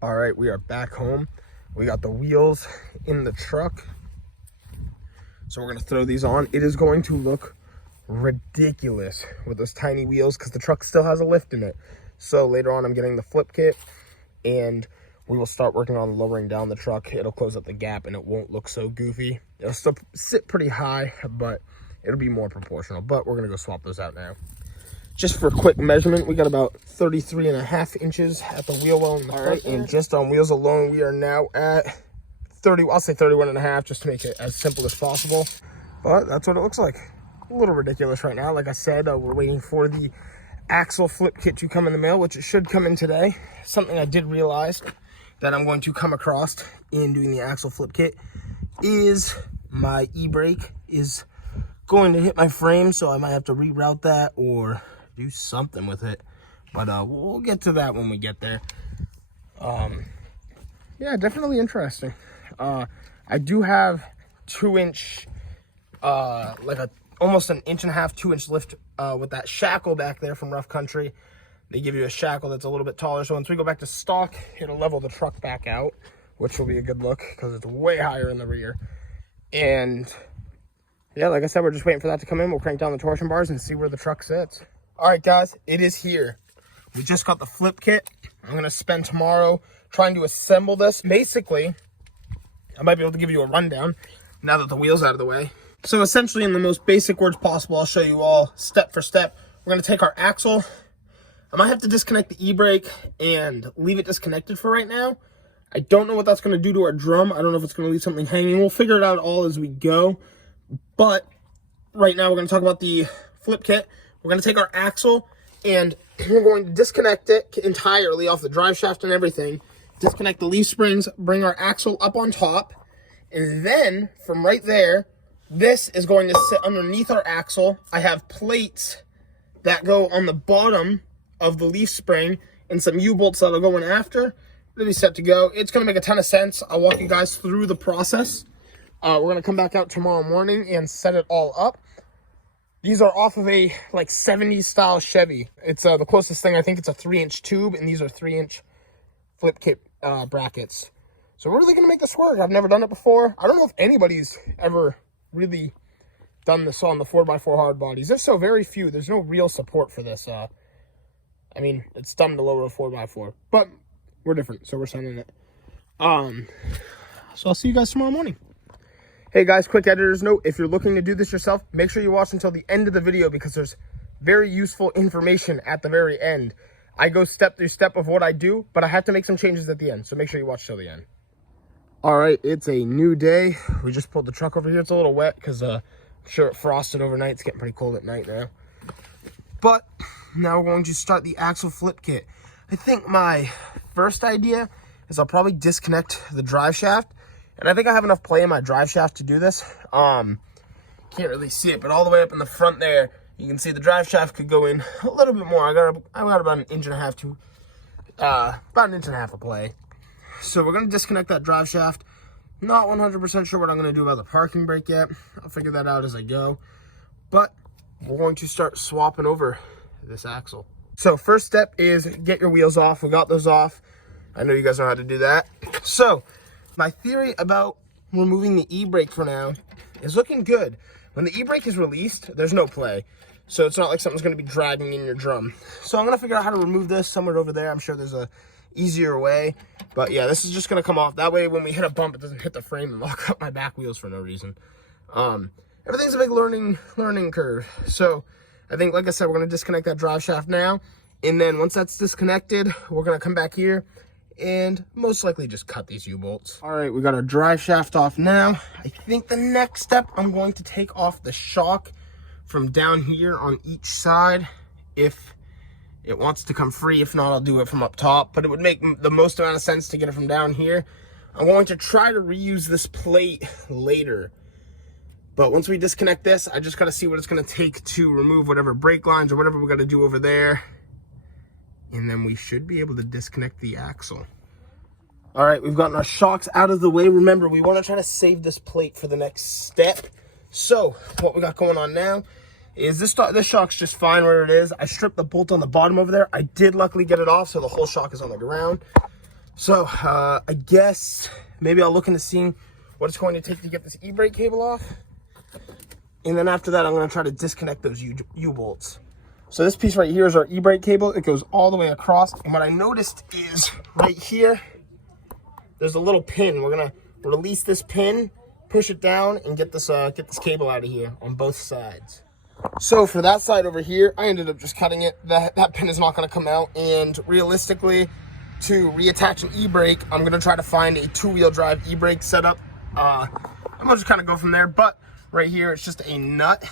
All right, we are back home. We got the wheels in the truck. So we're gonna throw these on. It is going to look ridiculous with those tiny wheels because the truck still has a lift in it. So later on, I'm getting the flip kit and we will start working on lowering down the truck. It'll close up the gap and it won't look so goofy. It'll still sit pretty high, but it'll be more proportional. But we're gonna go swap those out now. Just for a quick measurement, we got about 33.5 inches at the wheel well in the front. And just on wheels alone, we are now at 30, I'll say 31.5, just to make it as simple as possible. But that's what it looks like. A little ridiculous right now. Like I said, we're waiting for the Axel flip kit to come in the mail, which it should come in today. Something I did realize that I'm going to come across in doing the Axel flip kit is my e-brake is going to hit my frame, so I might have to reroute that or do something with it, but we'll get to that when we get there. Yeah, definitely interesting. I do have 2-inch like almost an 1.5 to 2-inch lift with that shackle back there from Rough Country. They give you a shackle that's a little bit taller, so once we go back to stock, it'll level the truck back out, which will be a good look because it's way higher in the rear. And yeah, like I said, we're just waiting for that to come in. We'll crank down the torsion bars and see where the truck sits. All right, guys, it is here. We just got the flip kit. I'm going to spend tomorrow trying to assemble this. Basically, I might be able to give you a rundown now that the wheel's out of the way. So essentially, in the most basic words possible, I'll show you all step for step. We're going to take our axle. I might have to disconnect the e-brake and leave it disconnected for right now. I don't know what that's going to do to our drum. I don't know if it's going to leave something hanging. We'll figure it out all as we go. But right now, we're going to talk about the flip kit. We're going to take our axle and we're going to disconnect it entirely off the drive shaft and everything. Disconnect the leaf springs, bring our axle up on top. And then from right there, this is going to sit underneath our axle. I have plates that go on the bottom of the leaf spring and some U-bolts that'll go in after. It'll be set to go. It's going to make a ton of sense. I'll walk you guys through the process. We're going to come back out tomorrow morning and set it all up. These are off of a like 70s style Chevy. It's the closest thing. I think it's a 3-inch tube, and these are 3-inch flip kit brackets. So we're really going to make this work. I've never done it before. I don't know if anybody's ever really done this on the 4x4 hard bodies. If so, very few. There's no real support for this. I mean, it's dumb to lower a 4x4, but we're different, so we're sending it. So I'll see you guys tomorrow morning. Hey guys, quick editor's note. If you're looking to do this yourself, make sure you watch until the end of the video because there's very useful information at the very end. I go step through step of what I do, but I have to make some changes at the end, so make sure you watch till the end. All right, it's a new day. We just pulled the truck over here. It's a little wet because I'm sure it frosted overnight. It's getting pretty cold at night now. But now we're going to start the axle flip kit. I think my first idea is I'll probably disconnect the drive shaft. And I think I have enough play in my drive shaft to do this. Can't really see it, but all the way up in the front there, you can see the drive shaft could go in a little bit more. I got about 1.5 inches to about 1.5 inches of play. So we're gonna disconnect that drive shaft. Not 100% sure what I'm gonna do about the parking brake yet. I'll figure that out as I go. But we're going to start swapping over this axle. So first step is get your wheels off. We got those off. I know you guys know how to do that. So my theory about removing the e-brake for now is looking good. When the e-brake is released, there's no play. So it's not like something's going to be dragging in your drum. So I'm going to figure out how to remove this somewhere over there. I'm sure there's a easier way. But yeah, this is just going to come off. That way when we hit a bump, it doesn't hit the frame and lock up my back wheels for no reason. Everything's a big learning curve. So I think, like I said, we're going to disconnect that drive shaft now. And then once that's disconnected, we're going to come back here and most likely just cut these U-bolts. All right, we got our drive shaft off now. I think the next step, I'm going to take off the shock from down here on each side if it wants to come free. If not, I'll do it from up top, but it would make the most amount of sense to get it from down here. I'm going to try to reuse this plate later. But once we disconnect this, I just got to see what it's going to take to remove whatever brake lines or whatever we got to do over there. And then we should be able to disconnect the axle. All right, we've gotten our shocks out of the way. Remember, we want to try to save this plate for the next step. So what we got going on now is this shock's just fine where it is. I stripped the bolt on the bottom over there. I did luckily get it off, so the whole shock is on the ground. So I guess maybe I'll look into seeing what it's going to take to get this e-brake cable off. And then after that, I'm going to try to disconnect those U-bolts. So this piece right here is our e-brake cable. It goes all the way across. And what I noticed is right here, there's a little pin. We're going to release this pin, push it down, and get this cable out of here on both sides. So for that side over here, I ended up just cutting it. That pin is not going to come out. And realistically, to reattach an e-brake, I'm going to try to find a two-wheel drive e-brake setup. I'm going to just kind of go from there. But right here, it's just a nut.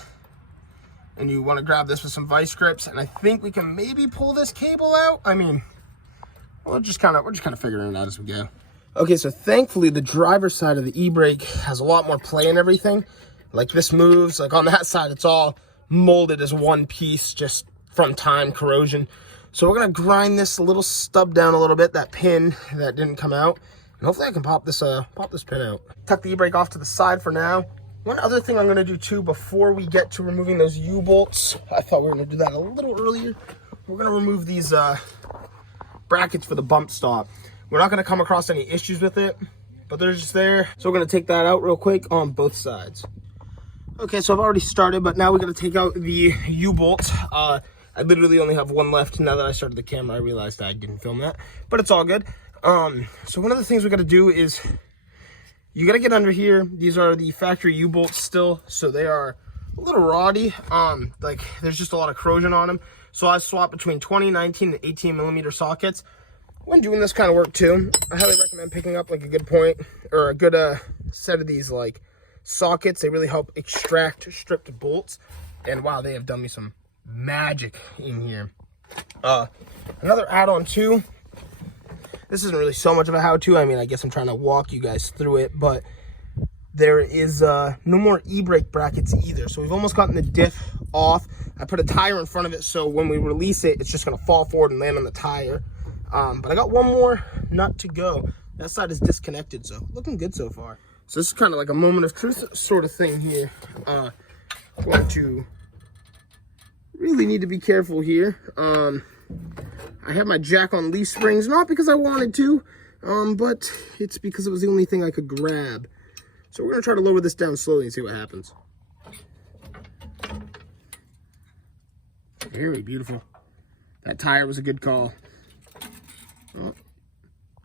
And you want to grab this with some vice grips. And I think we can maybe pull this cable out. I mean, we're just kind of figuring it out as we go. Okay, so thankfully the driver's side of the e-brake has a lot more play and everything. Like this moves, like on that side, it's all molded as one piece just from time corrosion. So we're gonna grind this little stub down a little bit, that pin that didn't come out, and hopefully I can pop this pin out. Tuck the e-brake off to the side for now. One other thing I'm gonna do too before we get to removing those U-bolts, I thought we were gonna do that a little earlier. We're gonna remove these brackets for the bump stop. We're not gonna come across any issues with it, but they're just there. So we're gonna take that out real quick on both sides. Okay, so I've already started, but now we're gonna take out the U-bolt. I literally only have one left. Now that I started the camera, I realized I didn't film that, but it's all good. So one of the things we gotta do is you gotta get under here. These are the factory U-bolts still, so they are a little rotty. Like there's just a lot of corrosion on them. So I swapped between 20, 19, and 18 millimeter sockets. When doing this kind of work too, I highly recommend picking up like a good point or a good set of these like sockets. They really help extract stripped bolts. And wow, they have done me some magic in here. Another add-on too, this isn't really so much of a how-to. I mean, I guess I'm trying to walk you guys through it, but there is no more e-brake brackets either. So we've almost gotten the diff off. I put a tire in front of it, so when we release it, it's just gonna fall forward and land on the tire. But I got one more nut to go. That side is disconnected, so looking good so far. So this is kind of like a moment of truth sort of thing here. Going to really need to be careful here. I have my jack on leaf springs, not because I wanted to, but it's because it was the only thing I could grab. So we're gonna try to lower this down slowly and see what happens. Very beautiful. That tire was a good call. Oh.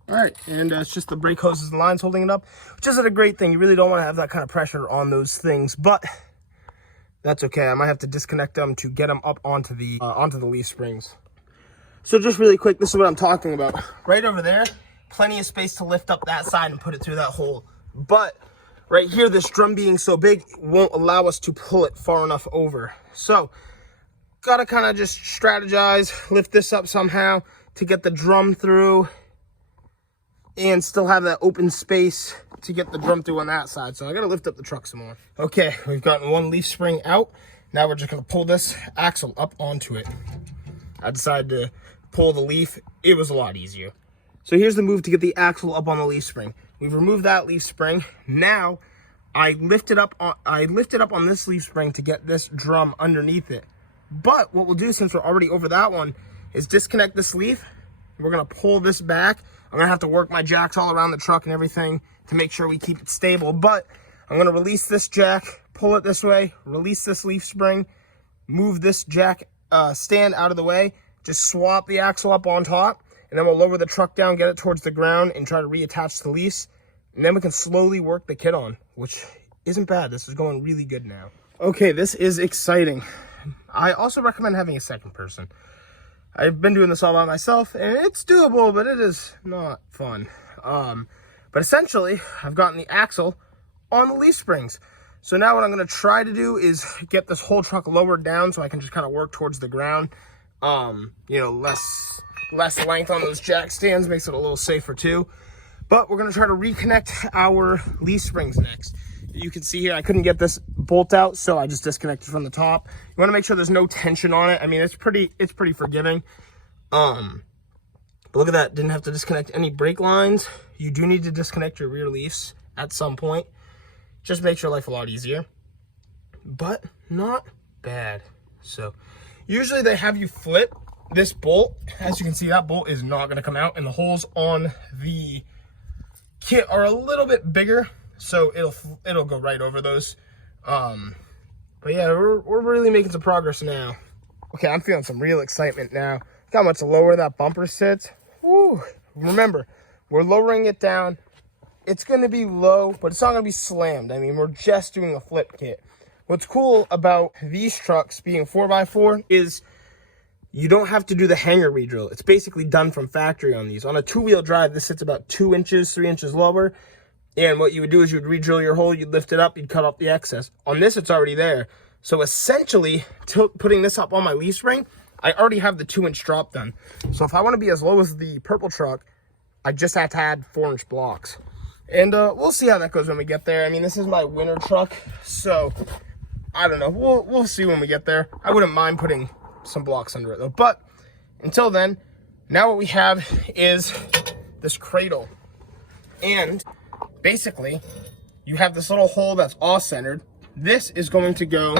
All right, and it's just the brake hoses and lines holding it up, which isn't a great thing. You really don't want to have that kind of pressure on those things, but that's okay. I might have to disconnect them to get them up onto the leaf springs. So just really quick, this is what I'm talking about. Right over there, plenty of space to lift up that side and put it through that hole. But right here, this drum being so big won't allow us to pull it far enough over. So gotta kind of just strategize, lift this up somehow to get the drum through and still have that open space to get the drum through on that side. So I gotta lift up the truck some more. Okay, we've gotten one leaf spring out. Now we're just gonna pull this axle up onto it. I decided to pull the leaf. It was a lot easier. So here's the move to get the axle up on the leaf spring. We've removed that leaf spring. Now I lifted up on this leaf spring to get this drum underneath it. But what we'll do, since we're already over that one, is disconnect this leaf. We're gonna pull this back. I'm gonna have to work my jacks all around the truck and everything to make sure we keep it stable. But I'm gonna release this jack, pull it this way, release this leaf spring, move this jack stand out of the way, just swap the axle up on top, and then we'll lower the truck down, get it towards the ground, and try to reattach the leaves. And then we can slowly work the kit on, which isn't bad. This is going really good now. Okay, this is exciting. I also recommend having a second person. I've been doing this all by myself, and it's doable, but it is not fun. But essentially, I've gotten the axle on the leaf springs. So now what I'm going to try to do is get this whole truck lowered down so I can just kind of work towards the ground. You know, less length on those jack stands makes it a little safer too. But we're going to try to reconnect our leaf springs next. You can see here, I couldn't get this bolt out, so I just disconnected from the top. You want to make sure there's no tension on it. I mean, it's pretty forgiving. But look at that, didn't have to disconnect any brake lines. You do need to disconnect your rear leaves at some point. Just makes your life a lot easier, but not bad. So usually they have you flip this bolt, as you can see, that bolt is not going to come out, and the holes on the kit are a little bit bigger, so it'll go right over those. But yeah, we're really making some progress now. Okay, I'm feeling some real excitement now. Look how much lower that bumper sits. Woo! Remember, we're lowering it down. It's going to be low, but it's not going to be slammed. I mean, we're just doing a flip kit. What's cool about these trucks being 4x4 is you don't have to do the hanger redrill. It's basically done from factory on these. On a two-wheel drive, this sits about 2 inches, 3 inches lower. And what you would do is you would redrill your hole, you'd lift it up, you'd cut off the excess. On this, it's already there. So essentially, putting this up on my leaf spring, I already have the 2-inch drop done. So if I want to be as low as the purple truck, I just have to add 4-inch blocks. And we'll see how that goes when we get there. I mean, this is my winter truck, so I don't know. We'll see when we get there. I wouldn't mind putting some blocks under it, though. But until then, now what we have is this cradle. And basically, you have this little hole that's off-centered. This is going to go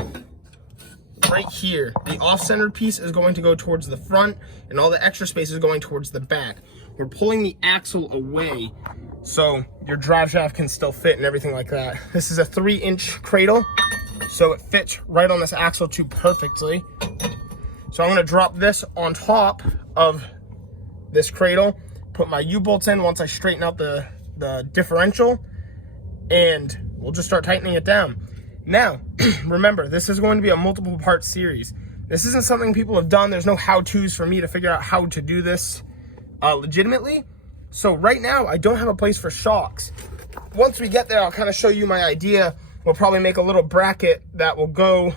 right here. The off-centered piece is going to go towards the front, and all the extra space is going towards the back. We're pulling the axle away so your drive shaft can still fit and everything like that. This is a 3-inch cradle, so it fits right on this axle tube perfectly. So I'm going to drop this on top of this cradle, put my U-bolts in once I straighten out the differential, and we'll just start tightening it down. Now, remember, this is going to be a multiple part series. This isn't something people have done. There's no how-tos for me to figure out how to do this legitimately. So right now, I don't have a place for shocks. Once we get there, I'll kind of show you my idea. We'll probably make a little bracket that will go,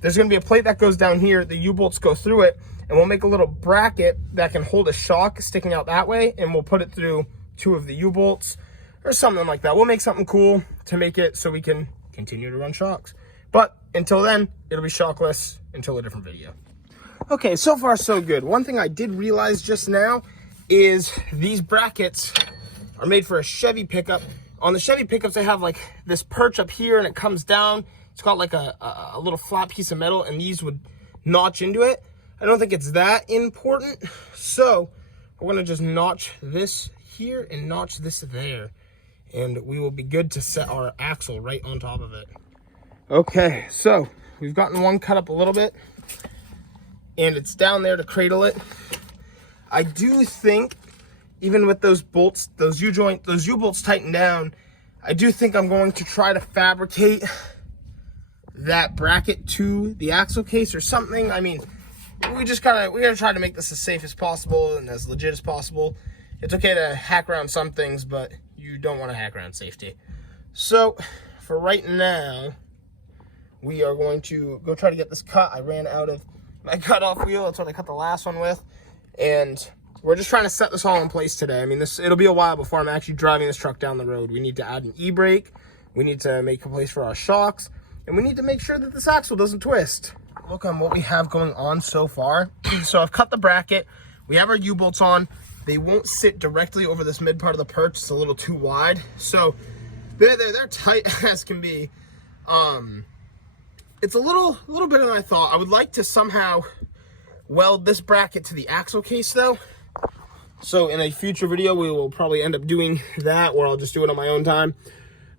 there's going to be a plate that goes down here, the U-bolts go through it, and we'll make a little bracket that can hold a shock sticking out that way, and we'll put it through 2 of the U-bolts or something like that. We'll make something cool to make it so we can continue to run shocks. But until then, it'll be shockless until a different video. Okay, so far so good. One thing I did realize just now is these brackets are made for a Chevy pickup. On the Chevy pickups, they have like this perch up here and it comes down. It's got like a little flat piece of metal, and these would notch into it. I don't think it's that important. So we're gonna just notch this here and notch this there, and we will be good to set our axle right on top of it. Okay, so we've gotten one cut up a little bit, and it's down there to cradle it. I do think, even with those bolts, those U-bolts tightened down, I do think I'm going to try to fabricate that bracket to the axle case or something. I mean, we gotta try to make this as safe as possible and as legit as possible. It's okay to hack around some things, but you don't want to hack around safety. So for right now, we are going to go try to get this cut. I ran out of my cutoff wheel. That's what I cut the last one with. And we're just trying to set this all in place today. I mean, it'll be a while before I'm actually driving this truck down the road. We need to add an e-brake. We need to make a place for our shocks. And we need to make sure that this axle doesn't twist. Look on what we have going on so far. So I've cut the bracket. We have our U-bolts on. They won't sit directly over this mid part of the perch. It's a little too wide. So they're tight as can be. It's a little better than I thought. I would like to somehow weld this bracket to the axle case though. So in a future video, we will probably end up doing that, or I'll just do it on my own time.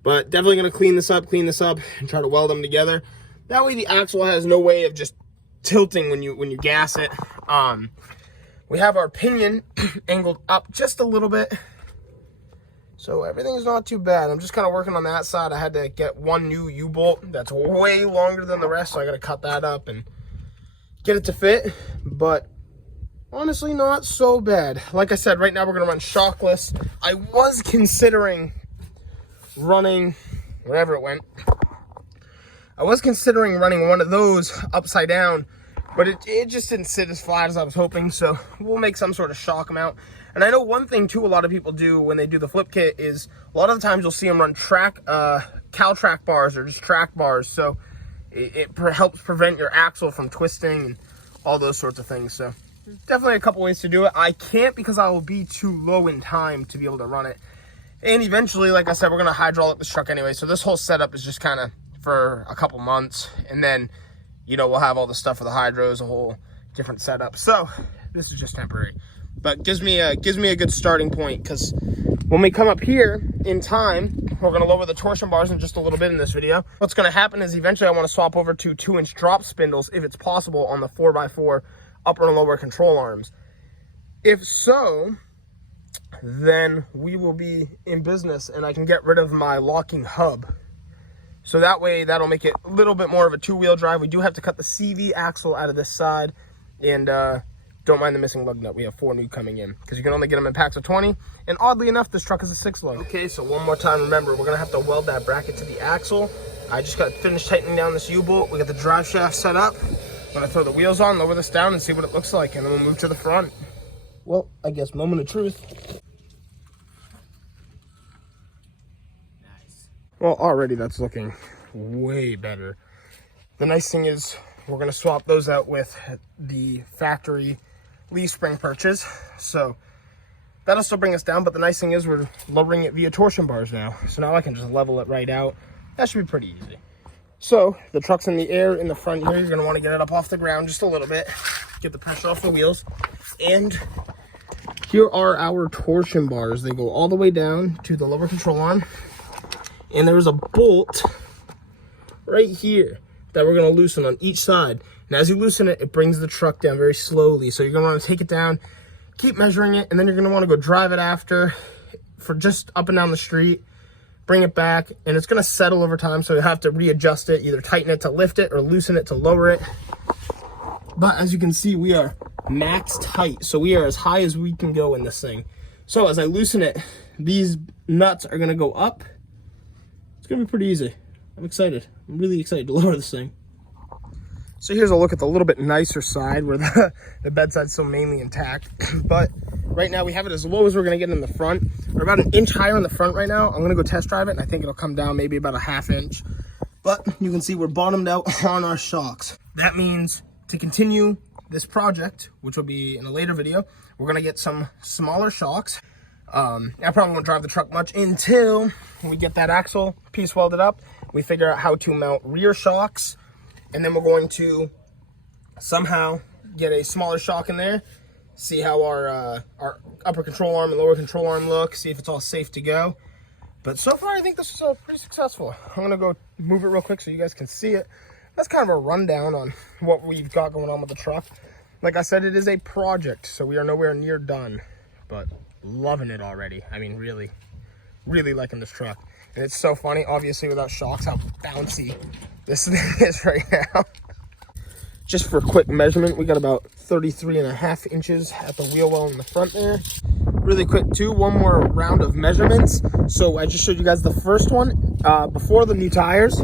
But definitely gonna clean this up, and try to weld them together. That way the axle has no way of just tilting when you gas it. We have our pinion angled up just a little bit, so everything's not too bad. I'm just kind of working on that side. I had to get one new U-bolt that's way longer than the rest, so I gotta cut that up and get it to fit. But honestly, not so bad. Like I said, right now we're gonna run shockless. I was considering running, wherever it went, I was considering running one of those upside down, but it just didn't sit as flat as I was hoping, so we'll make some sort of shock mount. And I know one thing too a lot of people do when they do the flip kit is a lot of the times you'll see them run Cal-Track bars or just track bars, so it helps prevent your axle from twisting and all those sorts of things. So there's definitely a couple ways to do it. I can't because I will be too low in time to be able to run it. And eventually, like I said, we're going to hydraulic this truck anyway, so this whole setup is just kind of for a couple months, and then, you know, we'll have all the stuff for the hydros, a whole different setup. So this is just temporary, but gives me a good starting point, because when we come up here in time, we're going to lower the torsion bars in just a little bit in this video. What's going to happen is eventually I want to swap over to 2-inch drop spindles if it's possible on the 4x4 upper and lower control arms. If so, then we will be in business and I can get rid of my locking hub. So that way, that'll make it a little bit more of a two-wheel drive. We do have to cut the CV axle out of this side, and don't mind the missing lug nut. We have 4 new coming in, because you can only get them in packs of 20. And oddly enough, this truck is a 6 lug. Okay, so one more time, remember, we're gonna have to weld that bracket to the axle. I just got finished tightening down this U-bolt. We got the drive shaft set up. I'm gonna throw the wheels on, lower this down, and see what it looks like, and then we'll move to the front. Well, I guess moment of truth. Nice. Well, already that's looking way better. The nice thing is we're gonna swap those out with the factory leaf spring perches, so that'll still bring us down, but the nice thing is we're lowering it via torsion bars now, so now I can just level it right out. That should be pretty easy. So the truck's in the air in the front here. You're gonna want to get it up off the ground just a little bit, get the pressure off the wheels, and here are our torsion bars. They go all the way down to the lower control arm, and there's a bolt right here that we're going to loosen on each side. And as you loosen it, it brings the truck down very slowly. So you're going to want to take it down, keep measuring it, and then you're going to want to go drive it after for just up and down the street, bring it back, and it's going to settle over time. So you have to readjust it, either tighten it to lift it or loosen it to lower it. But as you can see, we are max tight. So we are as high as we can go in this thing. So as I loosen it, these nuts are going to go up. It's going to be pretty easy. I'm excited. I'm really excited to lower this thing. So here's a look at the little bit nicer side where the bedside's still mainly intact. But right now we have it as low as we're going to get in the front. We're about an inch higher in the front right now. I'm going to go test drive it, and I think it'll come down maybe about a ½ inch. But you can see we're bottomed out on our shocks. That means to continue this project, which will be in a later video, we're going to get some smaller shocks. I probably won't drive the truck much until we get that axle piece welded up. We figure out how to mount rear shocks, and then we're going to somehow get a smaller shock in there, see how our upper control arm and lower control arm look, see if it's all safe to go. But so far, I think this is pretty successful. I'm going to go move it real quick so you guys can see it. That's kind of a rundown on what we've got going on with the truck. Like I said, it is a project, so we are nowhere near done, but loving it already. I mean, really, really liking this truck. And it's so funny, obviously, without shocks, how bouncy this thing is right now. Just for a quick measurement, we got about 33.5 inches at the wheel well in the front there. Really quick, too, one more round of measurements. So I just showed you guys the first one before the new tires,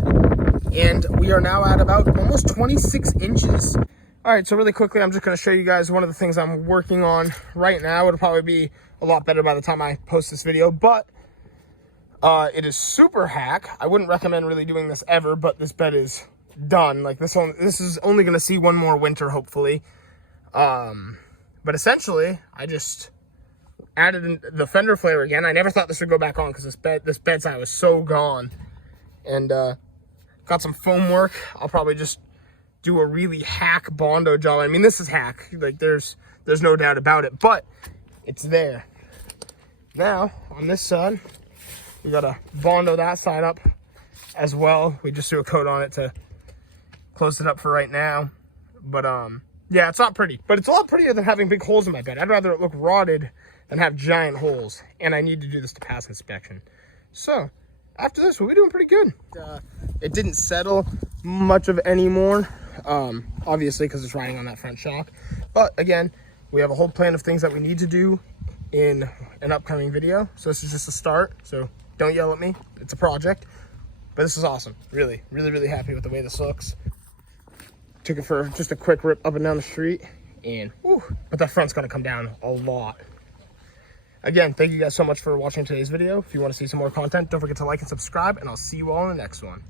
and we are now at about almost 26 inches. All right, so really quickly, I'm just going to show you guys one of the things I'm working on right now. It'll probably be a lot better by the time I post this video, but it is super hack. I wouldn't recommend really doing this ever, but this bed is done. Like this is only going to see one more winter, hopefully. But essentially, I just added in the fender flare again. I never thought this would go back on because this bedside was so gone. And got some foam work. I'll probably just do a really hack Bondo job. I mean, this is hack. Like there's no doubt about it, but it's there. Now, on this side, we gotta Bondo that side up as well. We just threw a coat on it to close it up for right now. But yeah, it's not pretty, but it's a lot prettier than having big holes in my bed. I'd rather it look rotted than have giant holes, and I need to do this to pass inspection. So after this, we'll be doing pretty good. It didn't settle much of anymore, obviously because it's riding on that front shock. But again, we have a whole plan of things that we need to do in an upcoming video. So this is just a start. So don't yell at me. It's a project. But this is awesome. Really, really, really happy with the way this looks. Took it for just a quick rip up and down the street. And whew, but that front's going to come down a lot. Again, thank you guys so much for watching today's video. If you want to see some more content, don't forget to like and subscribe. And I'll see you all in the next one.